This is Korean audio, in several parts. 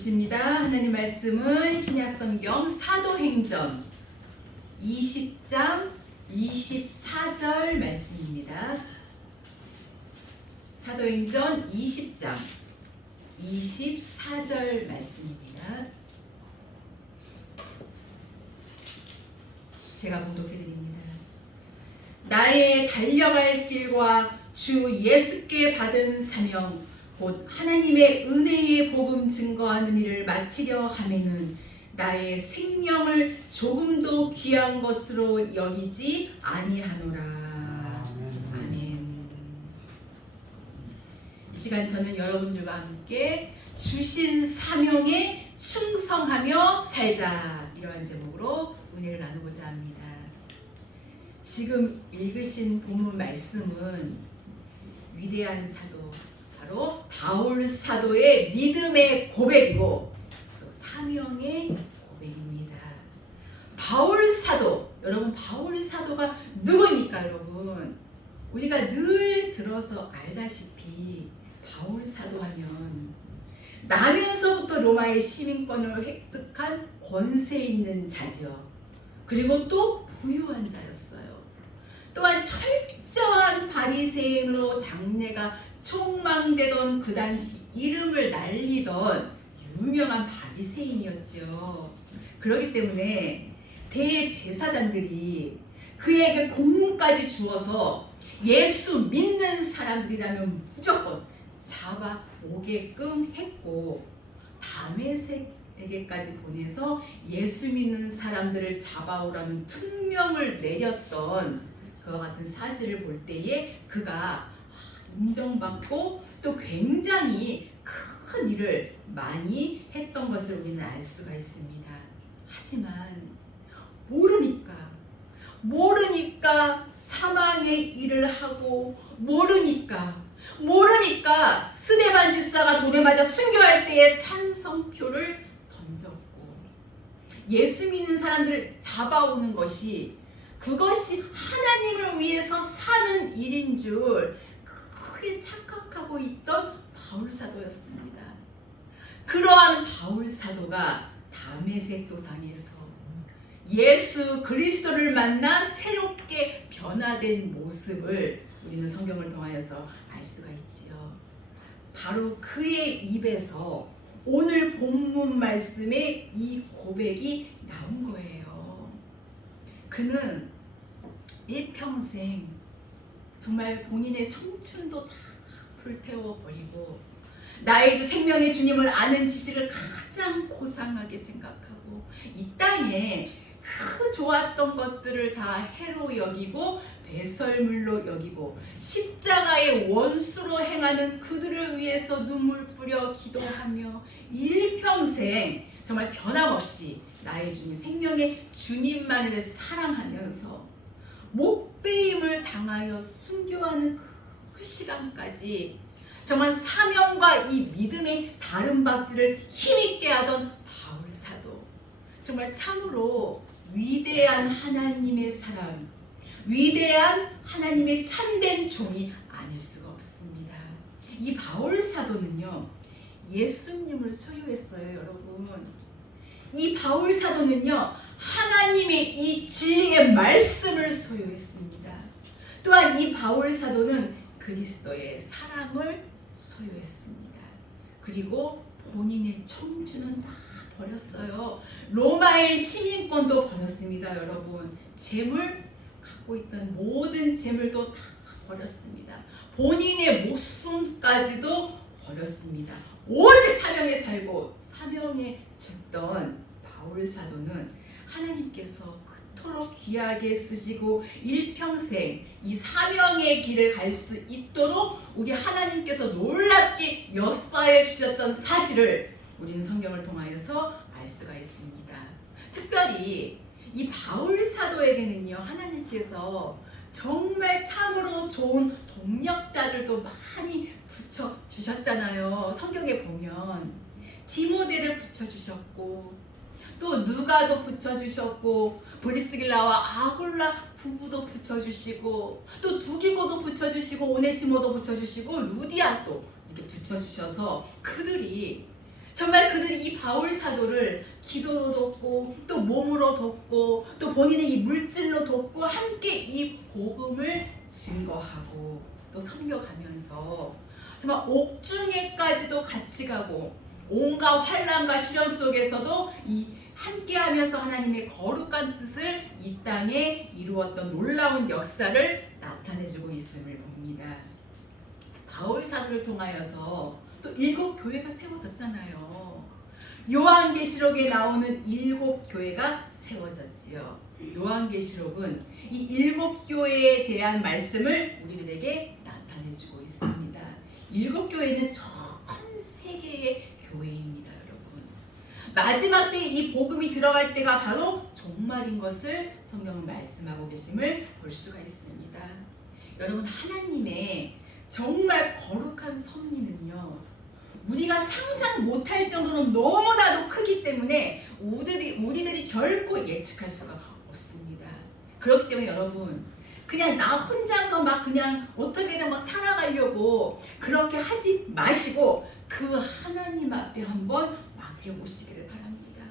주십니다. 하나님 말씀은 신약성경 사도행전 20장 24절 말씀입니다. 사도행전 20장 24절 말씀입니다. 제가 봉독해드립니다. 나의 달려갈 길과 주 예수께 받은 사명 곧 하나님의 은혜의 복음 증거하는 일을 마치려 하매는 나의 생명을 조금도 귀한 것으로 여기지 아니하노라. 아멘. 이 시간 저는 여러분들과 함께 주신 사명에 충성하며 살자, 이러한 제목으로 은혜를 나누고자 합니다. 지금 읽으신 본문 말씀은 위대한 사도, 바로 바울 사도의 믿음의 고백이고 또 사명의 고백입니다. 바울 사도, 여러분 바울 사도가 누구입니까? 여러분 우리가 늘 들어서 알다시피 바울 사도 하면 나면서부터 로마의 시민권을 획득한 권세 있는 자죠. 그리고 또 부유한 자였어요. 또한 철저한 바리새인으로 장래가 촉망되던 그 당시 이름을 날리던 유명한 바리새인이었죠. 그렇기 때문에 대제사장들이 그에게 공문까지 주어서 예수 믿는 사람들이라면 무조건 잡아 오게끔 했고, 다메섹에게까지 보내서 예수 믿는 사람들을 잡아오라는 특명을 내렸던 그와 같은 사실을 볼 때에 그가 인정받고 또 굉장히 큰 일을 많이 했던 것을 우리는 알 수가 있습니다. 하지만 모르니까 사망의 일을 하고, 모르니까 스데반 집사가 돌에 맞아 순교할 때에 찬성표를 던졌고, 예수 믿는 사람들을 잡아오는 것이 그것이 하나님을 위해서 사는 일인 줄 크게 착각하고 있던 바울 사도였습니다. 그러한 바울 사도가 다메섹 도상에서 예수 그리스도를 만나 새롭게 변화된 모습을 우리는 성경을 통하여서 알 수가 있지요. 바로 그의 입에서 오늘 본문 말씀에 이 고백이 나온 거예요. 그는 일평생 정말 본인의 청춘도 다 불태워버리고 나의 주 생명의 주님을 아는 지식을 가장 고상하게 생각하고 이 땅에 그 좋았던 것들을 다 해로 여기고 배설물로 여기고 십자가의 원수로 행하는 그들을 위해서 눈물 뿌려 기도하며 일평생 정말 변함없이 나의 주님, 생명의 주님만을 사랑하면서 목배임을 당하여 순교하는 그 시간까지 정말 사명과 이 믿음의 다름박질을 힘있게 하던 바울 사도, 정말 참으로 위대한 하나님의 사람, 위대한 하나님의 참된 종이 아닐 수가 없습니다. 이 바울 사도는요, 예수님을 소유했어요. 여러분, 이 바울 사도는요, 하나님의 이 진리의 말씀을 소유했습니다. 또한 이 바울 사도는 그리스도의 사랑을 소유했습니다. 그리고 본인의 청춘은 다 버렸어요. 로마의 시민권도 버렸습니다. 여러분, 재물, 갖고 있던 모든 재물도 다 버렸습니다. 본인의 목숨까지도 버렸습니다. 오직 사명에 살고 사명에 죽던 바울 사도는 하나님께서 그토록 귀하게 쓰시고 일평생 이 사명의 길을 갈 수 있도록 우리 하나님께서 놀랍게 역사해 주셨던 사실을 우리는 성경을 통하여서 알 수가 있습니다. 특별히 이 바울 사도에게는요, 하나님께서 정말 참으로 좋은 동력자들도 많이 붙여주셨잖아요. 성경에 보면 디모데를 붙여주셨고, 또 누가도 붙여주셨고, 브리스길라와 아굴라 부부도 붙여주시고, 또 두기고도 붙여주시고, 오네시모도 붙여주시고, 루디아도 이렇게 붙여주셔서 그들이 정말 그들이 이 바울 사도를 기도로 돕고 또 몸으로 돕고 또 본인의 이 물질로 돕고 함께 이 복음을 증거하고 또 섬겨가면서 정말 옥중에까지도 같이 가고 온갖 환난과 시련 속에서도 이 함께하면서 하나님의 거룩한 뜻을 이 땅에 이루었던 놀라운 역사를 나타내주고 있음을 봅니다. 바울 사도를 통하여서 또 7교회가 세워졌잖아요. 요한계시록에 나오는 7교회가 세워졌지요. 요한계시록은 이 7교회에 대한 말씀을 우리들에게 나타내주고 있습니다. 7교회는 전 세계의 교회입니다, 여러분. 마지막 때 이 복음이 들어갈 때가 바로 종말인 것을 성경은 말씀하고 계심을 볼 수가 있습니다. 여러분, 하나님의 정말 거룩한 섭리는요, 우리가 상상 못할 정도로 너무나도 크기 때문에 우리들이 결코 예측할 수가 없습니다. 그렇기 때문에 여러분, 그냥 나 혼자서 막 그냥 어떻게든 막 살아가려고 그렇게 하지 마시고 그 하나님 앞에 한번 맡겨보시기를 바랍니다.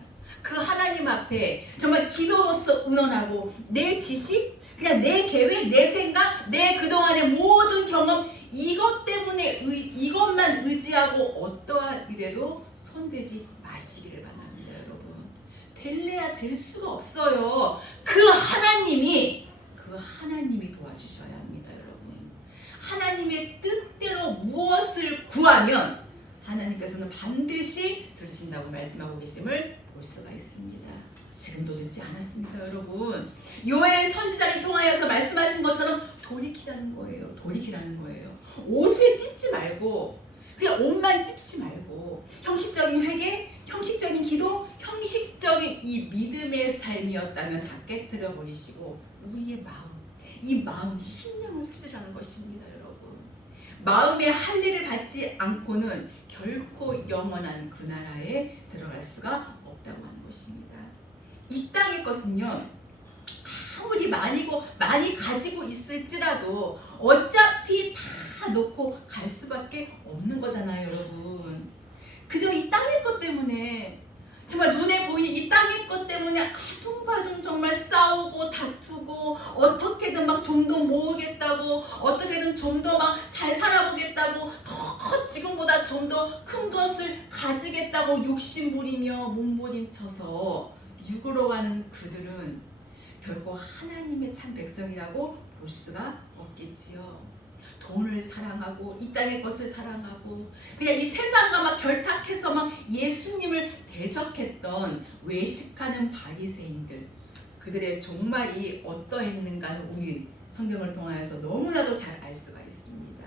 그 하나님 앞에 정말 기도로서 의논하고 내 지식, 그냥 내 계획, 내 생각, 내 그동안의 모든 경험 이것 때문에 이것만 의지하고 어떠한 일에도 손대지 마시기를 바랍니다. 여러분, 될래야 될 수가 없어요. 그 하나님이 도와주셔야 합니다. 여러분, 하나님의 뜻대로 무엇을 구하면 하나님께서는 반드시 들으신다고 말씀하고 계심을 볼 수가 있습니다. 지금도 늦지 않았습니다. 여러분, 요엘 선지자를 통하여서 말씀하신 것처럼 돌이키라는 거예요. 돌이키라는 거예요. 옷을 찢지 말고 그냥 옷만 찢지 말고 형식적인 회개, 형식적인 기도, 형식적인 이 믿음의 삶이었다면 다 깨뜨려 버리시고 우리의 마음, 이 마음 심령을 찢으라는 것입니다. 여러분, 마음의 할례를 받지 않고는 결코 영원한 그 나라에 들어갈 수가 없다고 하는 것입니다. 이 땅의 것은요, 아무리 많이 가지고 있을지라도 어차피 다 놓고 갈 수밖에 없는 거잖아요, 여러분. 그저 이 땅의 것 때문에, 정말 눈에 보이는 이 땅의 것 때문에 아둥바둥 정말 싸우고 다투고 어떻게든 막 좀 더 모으겠다고, 어떻게든 좀 더 막 잘 살아보겠다고, 더 지금보다 좀 더 큰 것을 가지겠다고 욕심부리며 몸부림쳐서 육으로 가는 그들은 결코 하나님의 참 백성이라고 볼 수가 없겠지요. 돈을 사랑하고 이 땅의 것을 사랑하고 그냥 이 세상과 막 결탁해서 막 예수님을 대적했던 외식하는 바리새인들, 그들의 종말이 어떠했는가는 우리 성경을 통하여서 너무나도 잘 알 수가 있습니다.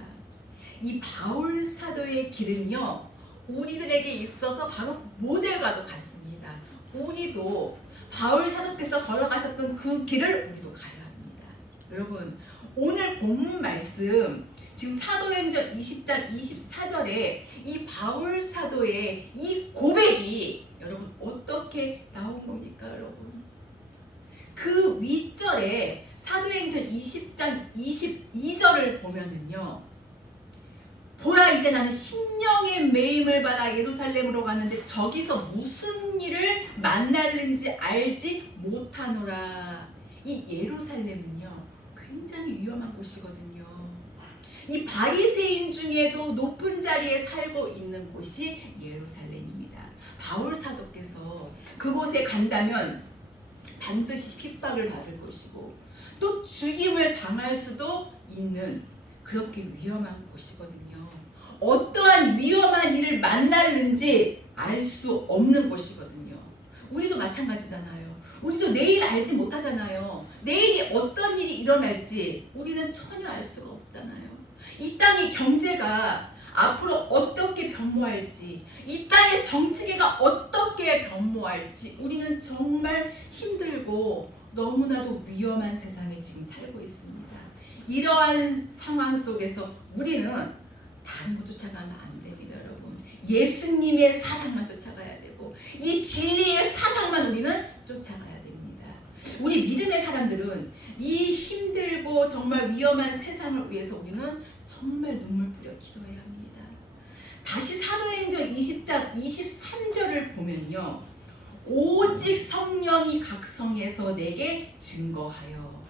이 바울 사도의 길은요, 우리들에게 있어서 바로 모델과도 같습니다. 우리도 바울 사도께서 걸어가셨던 그 길을 우리도 가야 합니다. 여러분, 오늘 본문 말씀 지금 사도행전 20장 24절에 이 바울 사도의 이 고백이 여러분 어떻게 나온 겁니까, 여러분? 그 윗절에 사도행전 20장 22절을 보면은요, 보라, 이제 나는 심령의 매임을 받아 예루살렘으로 가는데 저기서 무슨 일을 만날는지 알지 못하노라. 이 예루살렘은요, 굉장히 위험한 곳이거든요. 이 바리새인 중에도 높은 자리에 살고 있는 곳이 예루살렘입니다. 바울 사도께서 그곳에 간다면 반드시 핍박을 받을 것이고 또 죽임을 당할 수도 있는 그렇게 위험한 곳이거든요. 어떠한 위험한 일을 만날는지 알 수 없는 곳이거든요. 우리도 마찬가지잖아요. 우리도 내일 알지 못하잖아요. 내일이 어떤 일이 일어날지 우리는 전혀 알 수가 없잖아요. 이 땅의 경제가 앞으로 어떻게 변모할지, 이 땅의 정치계가 어떻게 변모할지 우리는 정말 힘들고 너무나도 위험한 세상에 지금 살고 있습니다. 이러한 상황 속에서 우리는 다른 거 쫓아가면 안 됩니다, 여러분. 예수님의 사상만 쫓아가야 되고 이 진리의 사상만 우리는 쫓아가야 됩니다. 우리 믿음의 사람들은 이 힘들고 정말 위험한 세상을 위해서 우리는 정말 눈물 뿌려 기도해야 합니다. 다시 사도행전 20장 23절을 보면요. 오직 성령이 각성해서 내게 증거하여.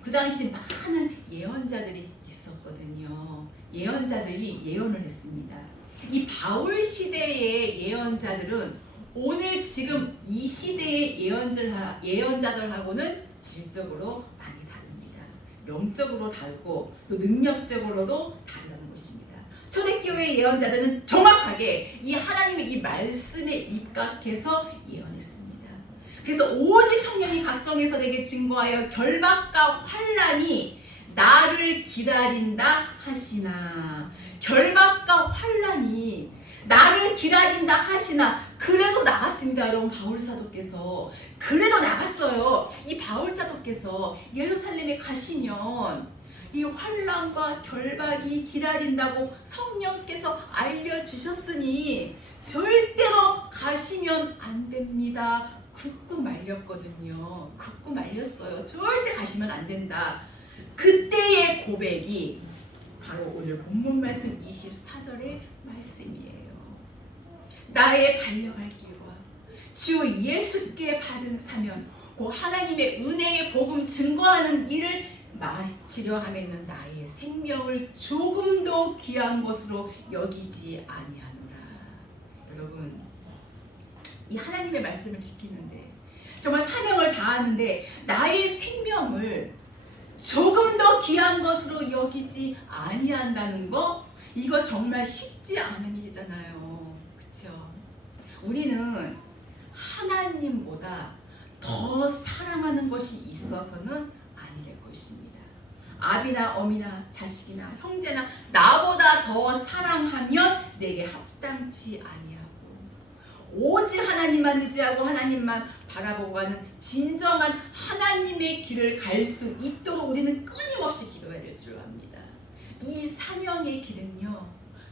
그 당시 많은 예언자들이 있었거든요. 예언자들이 예언을 했습니다. 이 바울 시대의 예언자들은 오늘 지금 이 시대의 예언자들하고는 질적으로 많이 다릅니다. 영적으로 다르고 또 능력적으로도 다르다는 것입니다. 초대교회 예언자들은 정확하게 이 하나님의 이 말씀에 입각해서 예언했습니다. 그래서 오직 성령이 각성해서 내게 증거하여 결박과 환난이 나를 기다린다 하시나. 결박과 환난이 나를 기다린다 하시나. 그래도 나갔습니다. 여러분, 바울 사도께서 그래도 나갔어요. 이 바울 사도께서 예루살렘에 가시면 이 환난과 결박이 기다린다고 성령께서 알려주셨으니 절대로 가시면 안 됩니다. 굳고 말렸거든요. 굳고 말렸어요. 절대 가시면 안 된다. 그때의 고백이 바로 오늘 본문 말씀 24절의 말씀이에요. 나의 달려갈 길과 주 예수께 받은 사명, 그 하나님의 은혜의 복음 증거하는 일을 마치려 하면은 나의 생명을 조금도 귀한 것으로 여기지 아니하노라. 여러분, 이 하나님의 말씀을 지키는데, 정말 사명을 다하는데 나의 생명을 조금 더 귀한 것으로 여기지 아니한다는 거, 이거 정말 쉽지 않은 일이잖아요. 그렇죠? 우리는 하나님보다 더 사랑하는 것이 있어서는 아니 될 것입니다. 아비나 어미나 자식이나 형제나 나보다 더 사랑하면 내게 합당치 아니하고, 오직 하나님만 의지하고 하나님만 바라보고 가는 진정한 하나님의 길을 갈 수 있도록 우리는 끊임없이 기도해야 될 줄 압니다. 이 사명의 길은요,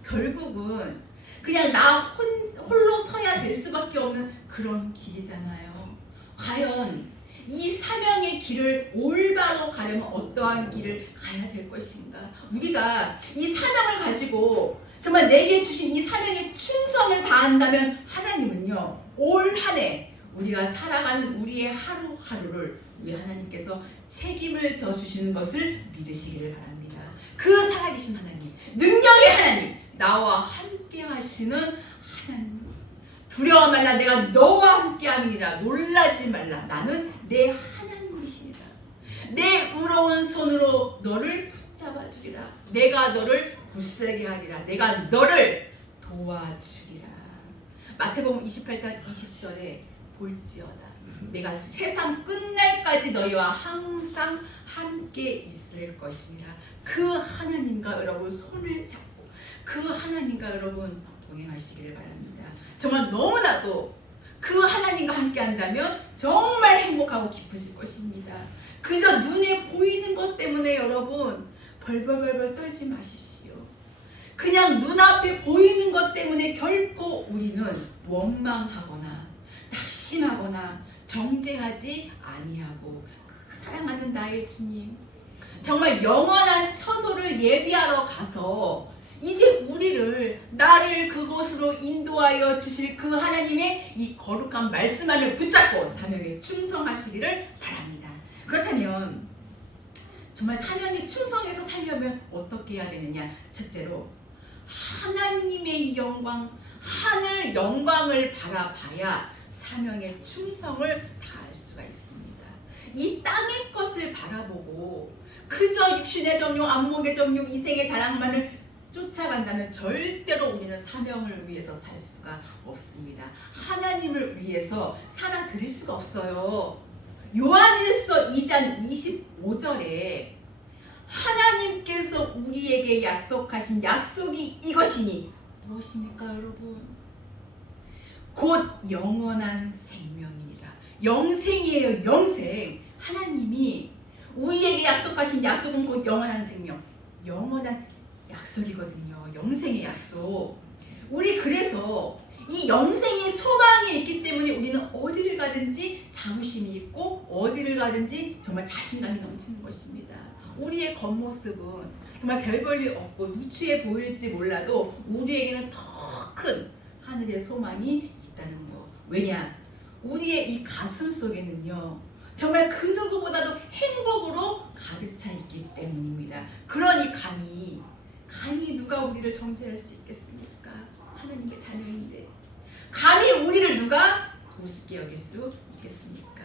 결국은 그냥 나 홀로 서야 될 수밖에 없는 그런 길이잖아요. 과연 이 사명의 길을 올바로 가려면 어떠한 길을 가야 될 것인가? 우리가 이 사명을 가지고 정말 내게 주신 이 사명에 충성을 다한다면 하나님은요, 올 한 해 우리가 살아가는 우리의 하루하루를 우리 하나님께서 책임을 져 주시는 것을 믿으시기를 바랍니다. 그 살아계신 하나님, 능력의 하나님, 나와 함께 하시는 하나님, 두려워 말라, 내가 너와 함께함이니라. 놀라지 말라, 나는 내 하나님이시니라. 내 의로운 손으로 너를 붙잡아 주리라. 내가 너를 굳세게 하리라. 내가 너를 도와주리라. 마태복음 28장 20절에 볼지어다, 내가 세상 끝날까지 너희와 항상 함께 있을 것이니라. 그 하나님과 여러분 손을 잡고 그 하나님과 여러분 동행하시기를 바랍니다. 정말 너무나도 그 하나님과 함께 한다면 정말 행복하고 기쁘실 것입니다. 그저 눈에 보이는 것 때문에 여러분 벌벌벌 떨지 마십시오. 그냥 눈앞에 보이는 것 때문에 결코 우리는 원망하거나 낙심하거나 정죄하지 아니하고, 사랑하는 나의 주님, 정말 영원한 처소를 예비하러 가서 이제 우리를, 나를 그곳으로 인도하여 주실 그 하나님의 이 거룩한 말씀 안을 붙잡고 사명에 충성하시기를 바랍니다. 그렇다면 정말 사명에 충성해서 살려면 어떻게 해야 되느냐? 첫째로 하나님의 영광, 하늘 영광을 바라봐야 사명에 충성을 다할 수가 있습니다. 이 땅의 것을 바라보고 그저 육신의 정욕, 안목의 정욕, 이생의 자랑만을 쫓아간다면 절대로 우리는 사명을 위해서 살 수가 없습니다. 하나님을 위해서 살아 드릴 수가 없어요. 요한일서 2장 25절에 하나님께서 우리에게 약속하신 약속이 이것이니 무엇입니까, 여러분? 곧 영원한 생명이니라. 영생이에요, 영생. 하나님이 우리에게 약속하신 약속은 곧 영원한 생명, 영원한 약속이거든요. 영생의 약속. 우리 그래서 이 영생의 소망이 있기 때문에 우리는 어디를 가든지 자부심이 있고 어디를 가든지 정말 자신감이 넘치는 것입니다. 우리의 겉모습은 정말 별 볼 일 없고 누추해 보일지 몰라도 우리에게는 더 큰 하늘의 소망이 있다는 거. 왜냐? 우리의 이 가슴 속에는요 정말 그 누구보다도 행복으로 가득 차 있기 때문입니다. 그러니 감히 누가 우리를 정죄할 수 있겠습니까? 하나님의 자녀인데 감히 우리를 누가 우습게 여길 수 있겠습니까?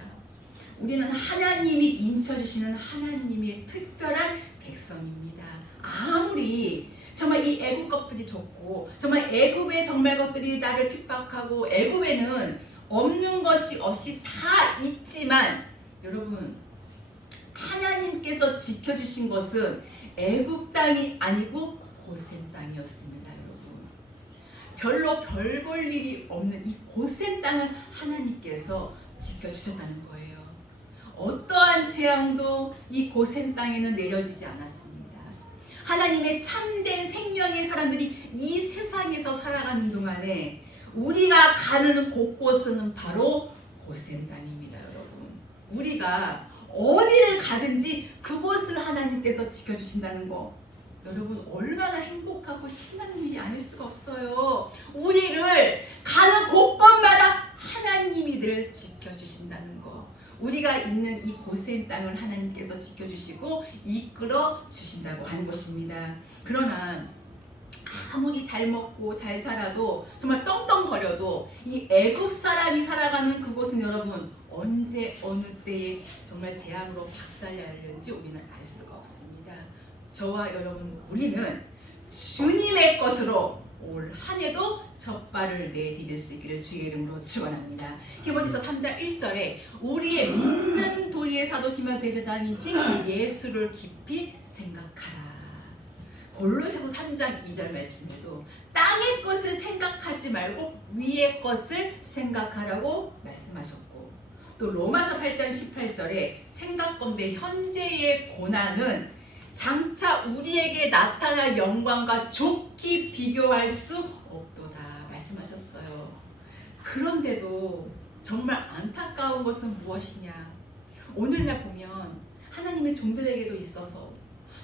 우리는 하나님이 인쳐주시는 하나님의 특별한 백성입니다. 아무리 정말 이 애굽 것들이 좋고 정말 애굽의 정말 것들이 나를 핍박하고 애굽에는 없는 것이 없이 다 있지만 여러분 하나님께서 지켜주신 것은 애굽 땅이 아니고 고센 땅이었습니다. 여러분 별로 별 볼 일이 없는 이 고센 땅을 하나님께서 지켜주셨다는 거예요. 어떠한 재앙도 이 고센 땅에는 내려지지 않았습니다. 하나님의 참된 생명의 사람들이 이 세상에서 살아가는 동안에 우리가 가는 곳곳은 바로 고센 땅입니다. 여러분 우리가 어디를 가든지 그곳을 하나님께서 지켜주신다는 거 여러분 얼마나 행복하고 신나는 일이 아닐 수가 없어요. 우리를 가는 곳곳마다 하나님이 늘 지켜주신다는 거 우리가 있는 이 고센 땅을 하나님께서 지켜주시고 이끌어 주신다고 하는 것입니다. 그러나 아무리 잘 먹고 잘 살아도 정말 떵떵거려도 이 애굽 사람이 살아가는 그곳은 여러분 언제 어느 때에 정말 재앙으로 박살날는지 우리는 알 수가 없습니다. 저와 여러분 우리는 주님의 것으로 올 한 해도 첫 발을 내디딜 수 있기를 주의 이름으로 축원합니다. 히브리서 3장 1절에 우리의 믿는 도리의 사도시며 대제사장이신 예수를 깊이 생각하라. 골로새서 3장 2절 말씀에도 땅의 것을 생각하지 말고 위의 것을 생각하라고 말씀하셨고 또 로마서 8장 18절에 생각건대 현재의 고난은 장차 우리에게 나타날 영광과 좋게 비교할 수 없도다 말씀하셨어요. 그런데도 정말 안타까운 것은 무엇이냐? 오늘날 보면 하나님의 종들에게도 있어서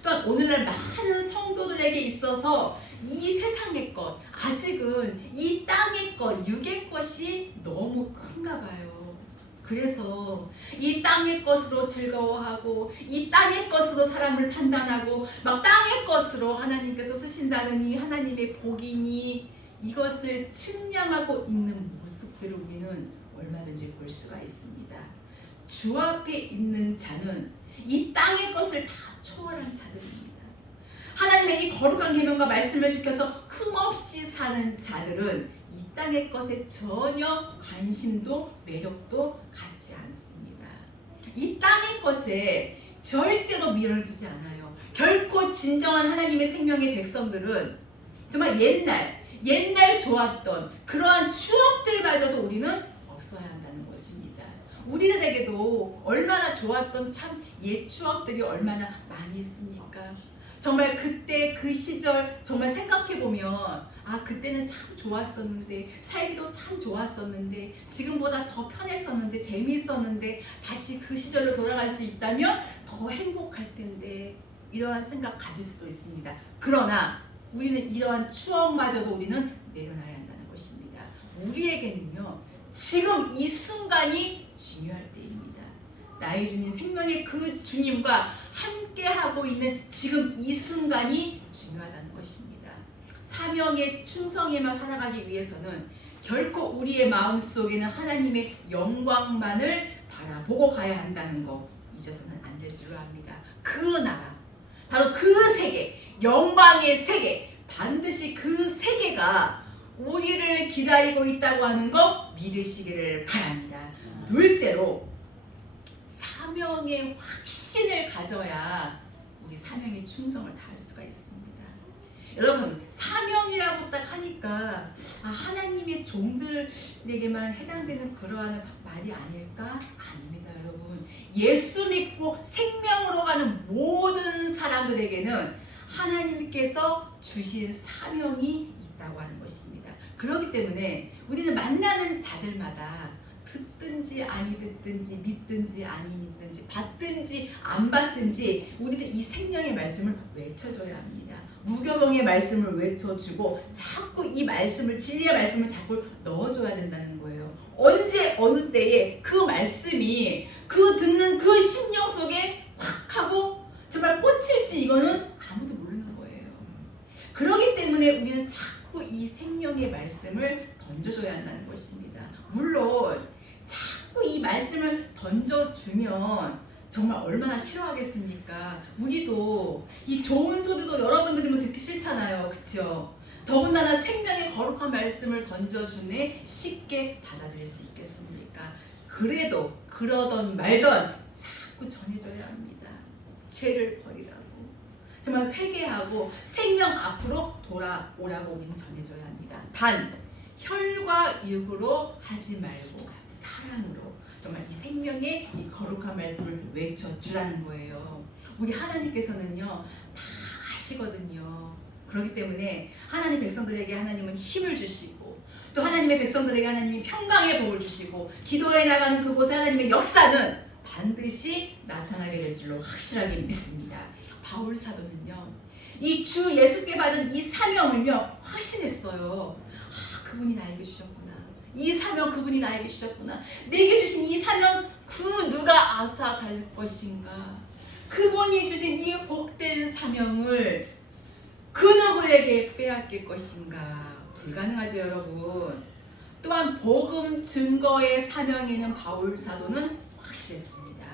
또한 오늘날 많은 성도들에게 있어서 이 세상의 것, 아직은 이 땅의 것, 육의 것이 너무 큰가 봐요. 그래서 이 땅의 것으로 즐거워하고 이 땅의 것으로 사람을 판단하고 막 땅의 것으로 하나님께서 쓰신다느니 하나님의 복이니 이것을 측량하고 있는 모습들을 우리는 얼마든지 볼 수가 있습니다. 주 앞에 있는 자는 이 땅의 것을 다 초월한 자들입니다. 하나님의 이 거룩한 계명과 말씀을 지켜서 흠없이 사는 자들은 이 땅의 것에 전혀 관심도 매력도 갖지 않습니다. 이 땅의 것에 절대로 미련을 두지 않아요. 결코 진정한 하나님의 생명의 백성들은 정말 옛날 좋았던 그러한 추억들마저도 우리는 없어야 한다는 것입니다. 우리들에게도 얼마나 좋았던 참 옛 추억들이 얼마나 많이 있습니까? 정말 그때 그 시절 정말 생각해보면 그때는 참 좋았었는데 살기도 참 좋았었는데 지금보다 더 편했었는데 재미있었는데 다시 그 시절로 돌아갈 수 있다면 더 행복할 텐데 이러한 생각 가질 수도 있습니다. 그러나 우리는 이러한 추억마저도 우리는 내려놔야 한다는 것입니다. 우리에게는요 지금 이 순간이 중요할 때입니다. 나의 주님 생명의 그 주님과 함께하고 있는 지금 이 순간이 중요하다는 것입니다. 사명의 충성에만 살아가기 위해서는 결코 우리의 마음속에는 하나님의 영광만을 바라보고 가야 한다는 거 잊어서는 안 될 줄 압니다. 그 나라 바로 그 세계 영광의 세계 반드시 그 세계가 우리를 기다리고 있다고 하는 거 믿으시기를 바랍니다. 둘째로 사명의 확신을 가져야 우리 사명의 충성을 다할 수가 있습니다. 여러분 사명이라고 딱 하니까 하나님의 종들에게만 해당되는 그러한 말이 아닐까? 아닙니다. 여러분 예수 믿고 생명으로 가는 모든 사람들에게는 하나님께서 주신 사명이 같다고 하는 것입니다. 그렇기 때문에 우리는 만나는 자들마다 듣든지 아니 듣든지 믿든지 아니 믿든지 받든지 안 받든지 우리는 이 생명의 말씀을 외쳐줘야 합니다. 무교병의 말씀을 외쳐주고 자꾸 이 말씀을 진리의 말씀을 자꾸 넣어줘야 된다는 거예요. 언제 어느 때에 그 말씀이 그 듣는 그 심령 속에 확 하고 정말 꽂힐지 이거는 아무도 모르는 거예요. 그렇기 때문에 우리는 자꾸 이 생명의 말씀을 던져줘야 한다는 것입니다. 물론 자꾸 이 말씀을 던져주면 정말 얼마나 싫어하겠습니까? 우리도 이 좋은 소리도 여러분들이 듣기 싫잖아요. 그렇죠? 더군다나 생명의 거룩한 말씀을 던져주네 쉽게 받아들일 수 있겠습니까? 그래도 그러던 말던 자꾸 전해줘야 합니다. 죄를 버리라고 정말 회개하고 생명 앞으로 돌아오라고 우리는 전해줘야 합니다. 단 혈과 육으로 하지 말고 사랑으로 정말 이 생명의 이 거룩한 말씀을 외쳐주라는 거예요. 우리 하나님께서는요 다 아시거든요. 그렇기 때문에 하나님 백성들에게 하나님은 힘을 주시고 또 하나님의 백성들에게 하나님이 평강의 복을 주시고 기도해 나가는 그곳에 하나님의 역사는 반드시 나타나게 될 줄로 확실하게 믿습니다. 바울 사도는요 이 주 예수께 받은 이 사명을요 확신했어요. 그분이 나에게 주셨구나. 이 사명 그분이 나에게 주셨구나. 내게 주신 이 사명 그 누가 앗아갈 것인가. 그분이 주신 이 복된 사명을 그 누구에게 빼앗길 것인가. 불가능하죠 여러분. 또한 복음 증거의 사명에는 바울 사도는 확실했습니다.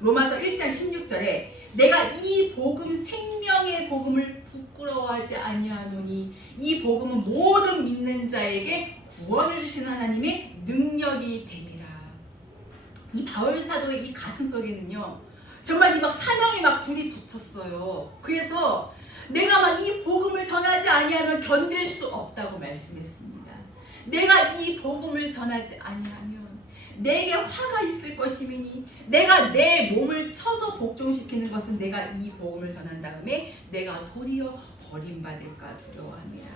로마서 1장 16절에 내가 이 복음 생명의 복음을 부끄러워하지 아니하노니 이 복음은 모든 믿는 자에게 구원을 주시는 하나님의 능력이 됨이라. 이 바울 사도의 이 가슴 속에는요 정말 이 막 사명이 막 불이 붙었어요. 그래서 내가 막 이 복음을 전하지 아니하면 견딜 수 없다고 말씀했습니다. 내가 이 복음을 전하지 아니하면 내게 화가 있을 것이니 내가 내 몸을 쳐서 복종시키는 것은 내가 이 복음을 전한 다음에 내가 도리어 버림받을까 두려워합니다.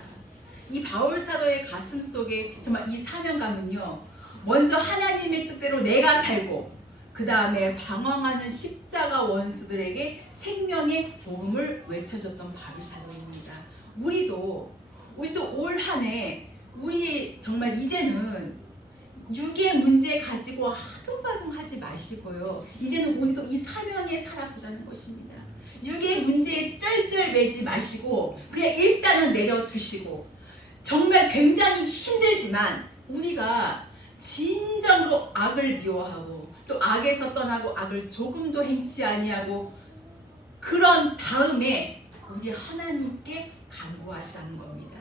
이 바울 사도의 가슴 속에 정말 이 사명감은요 먼저 하나님의 뜻대로 내가 살고 그 다음에 방황하는 십자가 원수들에게 생명의 복음을 외쳐줬던 바울 사도입니다. 우리도 올 한 해 우리 정말 이제는 육의 문제 가지고 하둥바둥하지 마시고요. 이제는 우리도 이 사명에 살아보자는 것입니다. 육의 문제에 쩔쩔매지 마시고 그냥 일단은 내려두시고 정말 굉장히 힘들지만 우리가 진정으로 악을 미워하고 또 악에서 떠나고 악을 조금도 행치 아니하고 그런 다음에 우리 하나님께 간구하시라는 겁니다.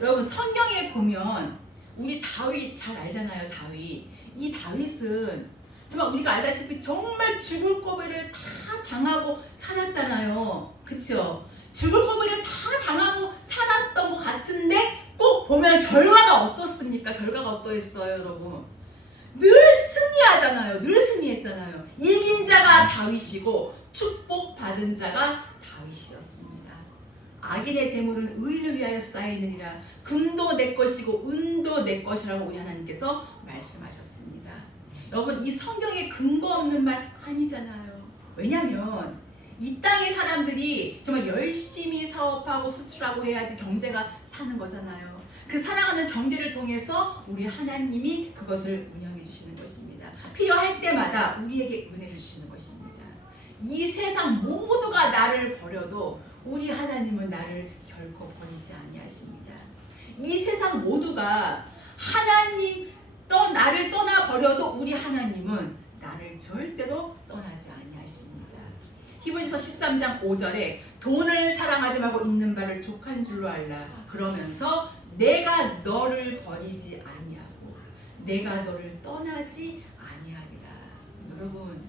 여러분 성경에 보면 우리 다윗 잘 알잖아요. 다윗. 이 다윗은 정말 우리가 알다시피 정말 죽을 고비를 다 당하고 살았잖아요. 그쵸? 죽을 고비를 다 당하고 살았던 것 같은데 꼭 보면 결과가 어떻습니까? 결과가 어떠했어요 여러분? 늘 승리하잖아요. 늘 승리했잖아요. 이긴 자가 다윗이고 축복받은 자가 다윗이었습니다. 악인의 재물은 의를 위하여 쌓이느니라. 금도 내 것이고 은도 내 것이라고 우리 하나님께서 말씀하셨습니다. 여러분 이 성경에 근거 없는 말 아니잖아요. 왜냐하면 이 땅의 사람들이 정말 열심히 사업하고 수출하고 해야지 경제가 사는 거잖아요. 그 살아가는 경제를 통해서 우리 하나님이 그것을 운영해 주시는 것입니다. 필요할 때마다 우리에게 은혜를 주시는 것입니다. 이 세상 모두가 나를 버려도 우리 하나님은 나를 결코 버리지 아니하십니다. 이 세상 모두가 하나님 나를 떠나 버려도 우리 하나님은 나를 절대로 떠나지 아니하십니다. 히브리서 13장 5절에 돈을 사랑하지 말고 있는 바를 족한 줄로 알라. 그러면서 내가 너를 버리지 아니하고 내가 너를 떠나지 아니하리라. 여러분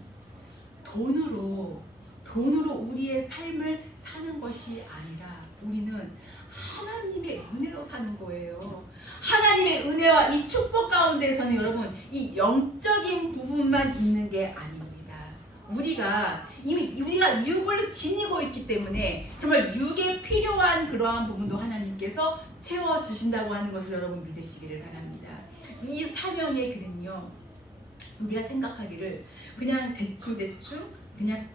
돈으로 우리의 삶을 사는 것이 아니라 우리는 하나님의 은혜로 사는 거예요. 하나님의 은혜와 이 축복 가운데에서는 여러분 이 영적인 부분만 있는 게 아닙니다. 우리가 이미 우리가 육을 지니고 있기 때문에 정말 육에 필요한 그러한 부분도 하나님께서 채워주신다고 하는 것을 여러분 믿으시기를 바랍니다. 이 사명의 길은요, 우리가 생각하기를 그냥 대충 그냥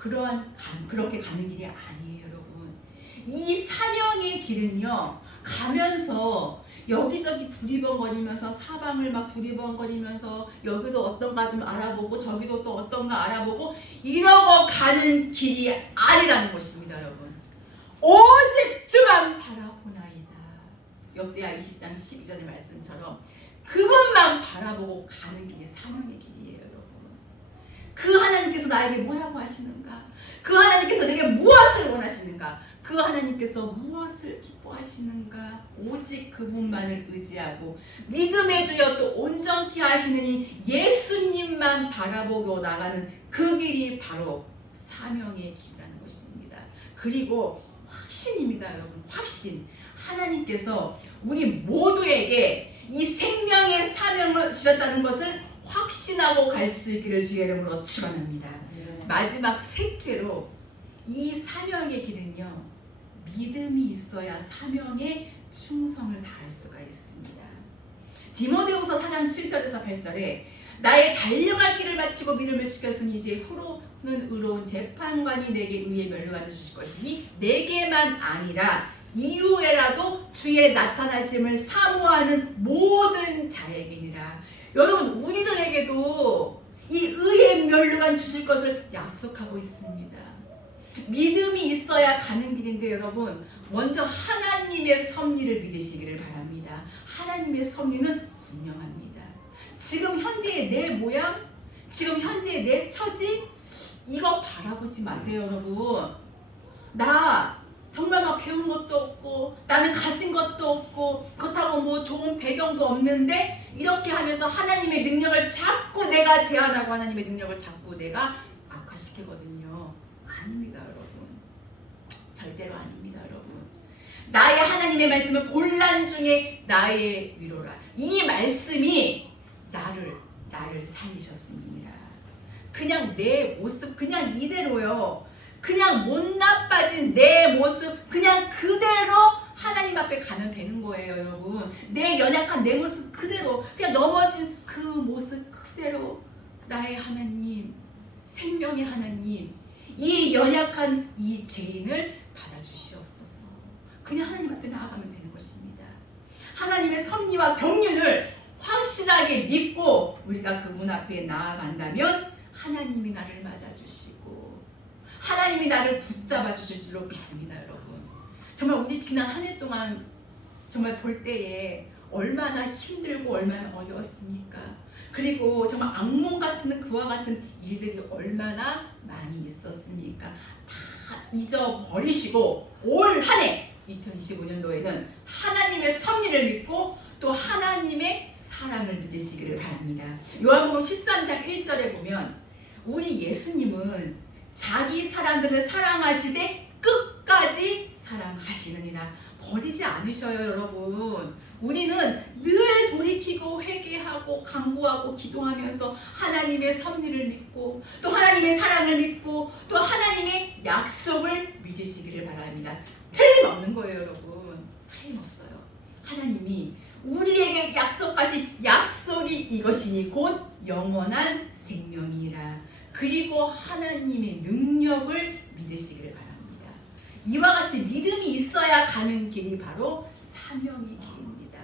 그렇게 가는 길이 아니에요, 여러분. 이 사명의 길은요, 가면서 여기저기 두리번거리면서 사방을 막 두리번거리면서 여기도 어떤가 좀 알아보고 저기도 또 어떤가 알아보고 이러고 가는 길이 아니라는 것입니다, 여러분. 오직 주만 바라보나이다. 역대하 20장 12절의 말씀처럼 그분만 바라보고 가는 길이 사명의 길이에요, 여러분. 그 하나님께서 나에게 뭐라고 하시는가? 그 하나님께서 내게 무엇을 원하시는가? 그 하나님께서 무엇을 기뻐하시는가? 오직 그분만을 의지하고 믿음의 주여 또 온전케 하시는 이 예수님만 바라보고 나가는 그 길이 바로 사명의 길이라는 것입니다. 그리고 확신입니다, 여러분. 확신. 하나님께서 우리 모두에게 이 생명의 사명을 주셨다는 것을 확신하고 갈 수 있기를 주의 이름으로 축원합니다. 마지막 셋째로 이 사명의 길은요, 믿음이 있어야 사명에 충성을 다할 수가 있습니다. 디모데후서 4장 7절에서 8절에 나의 달려갈 길을 마치고 믿음을 지켰으니 이제 후로는 의로운 재판관이 내게 의의 면류관을 주실 것이니 내게만 아니라 이후에라도 주의 나타나심을 사모하는 모든 자에게니라. 여러분, 우리들에게도 이 의의 면류관 주실 것을 약속하고 있습니다. 믿음이 있어야 가는 길인데 여러분, 먼저 하나님의 섭리를 믿으시기를 바랍니다. 하나님의 섭리는 분명합니다. 지금 현재의 내 모양, 지금 현재의 내 처지, 이거 바라보지 마세요, 여러분. 나 정말 막 배운 것도 없고 나는 가진 것도 없고 그렇다고 뭐 좋은 배경도 없는데 이렇게 하면서 하나님의 능력을 자꾸 내가 제한하고 하나님의 능력을 자꾸 내가 악화시키거든요. 아닙니다, 여러분. 절대로 아닙니다, 여러분. 나의 하나님의 말씀은 곤란 중에 나의 위로라. 이 말씀이 나를 살리셨습니다. 그냥 내 모습 그냥 이대로요. 그냥 못 나빠진 내 모습 그냥 그대로 하나님 앞에 가면 되는 거예요, 여러분. 내 연약한 내 모습 그대로, 그냥 넘어진 그 모습 그대로 나의 하나님, 생명의 하나님, 이 연약한 이 죄인을 받아주시옵소서. 그냥 하나님 앞에 나아가면 되는 것입니다. 하나님의 섭리와 경륜을 확실하게 믿고 우리가 그분 앞에 나아간다면 하나님이 나를 맞아주시고 하나님이 나를 붙잡아 주실 줄로 믿습니다, 여러분. 정말 우리 지난 한 해 동안 정말 볼 때에 얼마나 힘들고 얼마나 어려웠습니까? 그리고 정말 악몽 같은 그와 같은 일들이 얼마나 많이 있었습니까? 다 잊어버리시고 올 한 해 2025년도에는 하나님의 섭리를 믿고 또 하나님의 사랑을 믿으시기를 바랍니다. 요한복음 13장 1절에 보면 우리 예수님은 자기 사람들을 사랑하시되 끝까지 사랑하시느니라. 버리지 않으셔요, 여러분. 우리는 늘 돌이키고 회개하고 간구하고 기도하면서 하나님의 섭리를 믿고 또 하나님의 사랑을 믿고 또 하나님의 약속을 믿으시기를 바랍니다. 틀림없는 거예요, 여러분. 틀림없어요. 하나님이 우리에게 약속하신 약속이 이것이니 곧 영원한 생명이라. 그리고 하나님의 능력을 믿으시기를 바랍니다. 이와 같이 믿음이 있어야 가는 길이 바로 사명의 길입니다.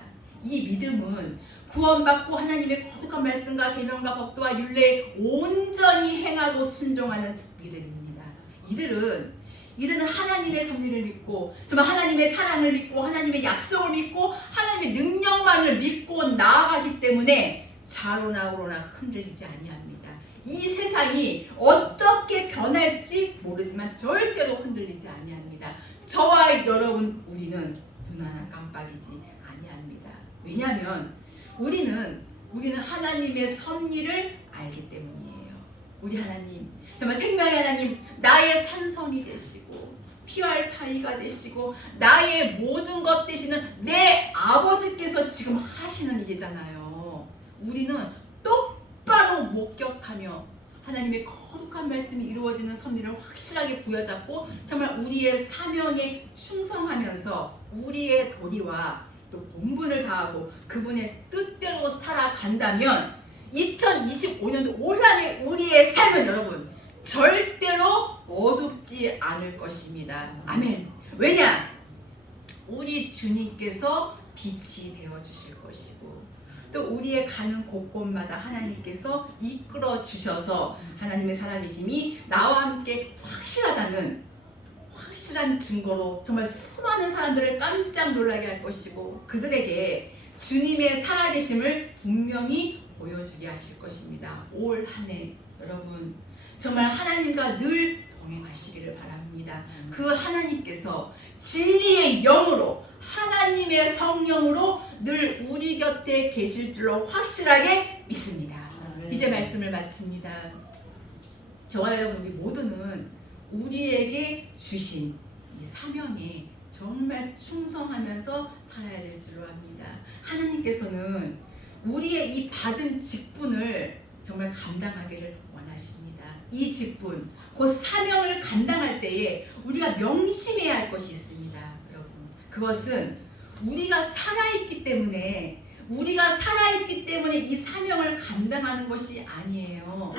이 믿음은 구원받고 하나님의 거룩한 말씀과 계명과 법도와 율례에 온전히 행하고 순종하는 믿음입니다. 이들은 하나님의 섭리를 믿고 정말 하나님의 사랑을 믿고 하나님의 약속을 믿고 하나님의 능력만을 믿고 나아가기 때문에 좌로나 우로나 흔들리지 아니합니다. 이 세상이 어떻게 변할지 모르지만 절대로 흔들리지 아니합니다. 저와 여러분, 우리는 눈 하나 깜빡이지 아니합니다. 왜냐하면 우리는 하나님의 섭리를 알기 때문이에요. 우리 하나님, 정말 생명의 하나님, 나의 산성이 되시고 피할 타이가 되시고 나의 모든 것 되시는 내 아버지께서 지금 하시는 일이잖아요. 우리는 똑바로 목격하며 하나님의 거룩한 말씀이 이루어지는 섭리를 확실하게 부여잡고 정말 우리의 사명에 충성하면서 우리의 도리와 또 본분을 다하고 그분의 뜻대로 살아간다면 2025년도 올 한해 우리의 삶은 여러분 절대로 어둡지 않을 것입니다. 아멘. 왜냐? 우리 주님께서 빛이 되어 주실 것이고 또 우리의 가는 곳곳마다 하나님께서 이끌어 주셔서 하나님의 살아계심이 나와 함께 확실한 증거로 정말 수많은 사람들을 깜짝 놀라게 할 것이고 그들에게 주님의 살아계심을 분명히 보여주게 하실 것입니다. 올 한 해 여러분 정말 하나님과 늘 동행하시기를 바랍니다. 그 하나님께서 진리의 영으로 하나님의 성령으로 늘 우리 곁에 계실 줄로 확실하게 믿습니다. 이제 말씀을 마칩니다. 저와 여러분 우리 모두는 우리에게 주신 이 사명에 정말 충성하면서 살아야 될 줄로 압니다. 하나님께서는 우리의 이 받은 직분을 정말 감당하기를 원하십니다. 이 직분, 그 사명을 감당할 때에 우리가 명심해야 할 것이 있습니다. 여러분, 그것은 우리가 살아있기 때문에 이 사명을 감당하는 것이 아니에요.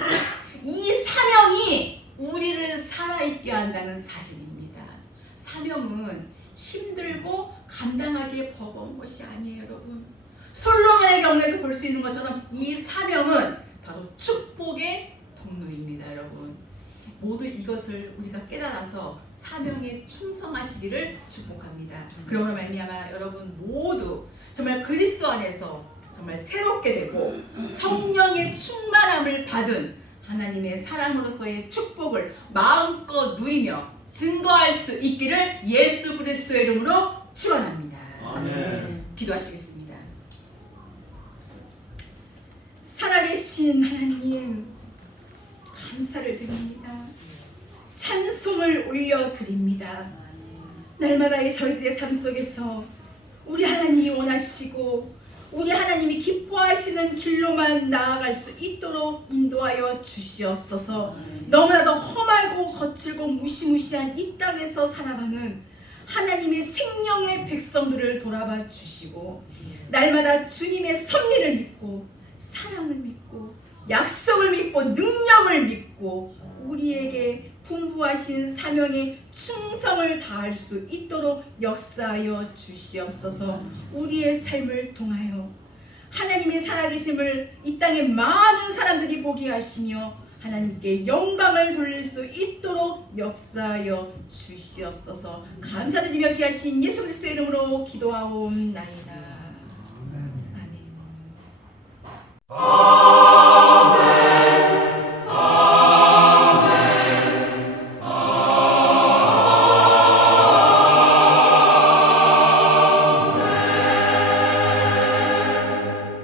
이 사명이 우리를 살아있게 한다는 사실입니다. 사명은 힘들고 감당하기에 버거운 것이 아니에요, 여러분. 솔로몬의 경우에서 볼 수 있는 것처럼 이 사명은 바로 축복의 통로입니다, 여러분. 모두 이것을 우리가 깨달아서 사명에 충성하시기를 축복합니다. 그러므로 말미암아 여러분 모두 정말 그리스도 안에서 정말 새롭게 되고 성령의 충만함을 받은 하나님의 사람으로서의 축복을 마음껏 누리며 증거할 수 있기를 예수 그리스도의 이름으로 축원합니다. 아멘. 기도하시겠습니다. 살아계신 하나님 감사를 드립니다. 찬송을 올려드립니다. 날마다의 저희들의 삶 속에서 우리 하나님이 원하시고 우리 하나님이 기뻐하시는 길로만 나아갈 수 있도록 인도하여 주시옵소서. 너무나도 험하고 거칠고 무시무시한 이 땅에서 살아가는 하나님의 생명의 백성들을 돌아봐 주시고 날마다 주님의 섭리를 믿고 사랑을 믿고 약속을 믿고 능력을 믿고 우리에게 분부하신 사명에 충성을 다할 수 있도록 역사하여 주시옵소서. 우리의 삶을 통하여 하나님의 살아계심을 이 땅의 많은 사람들이 보게 하시며 하나님께 영광을 돌릴 수 있도록 역사하여 주시옵소서. 감사드리며 귀하신 예수 그리스도의 이름으로 기도하옵나이다.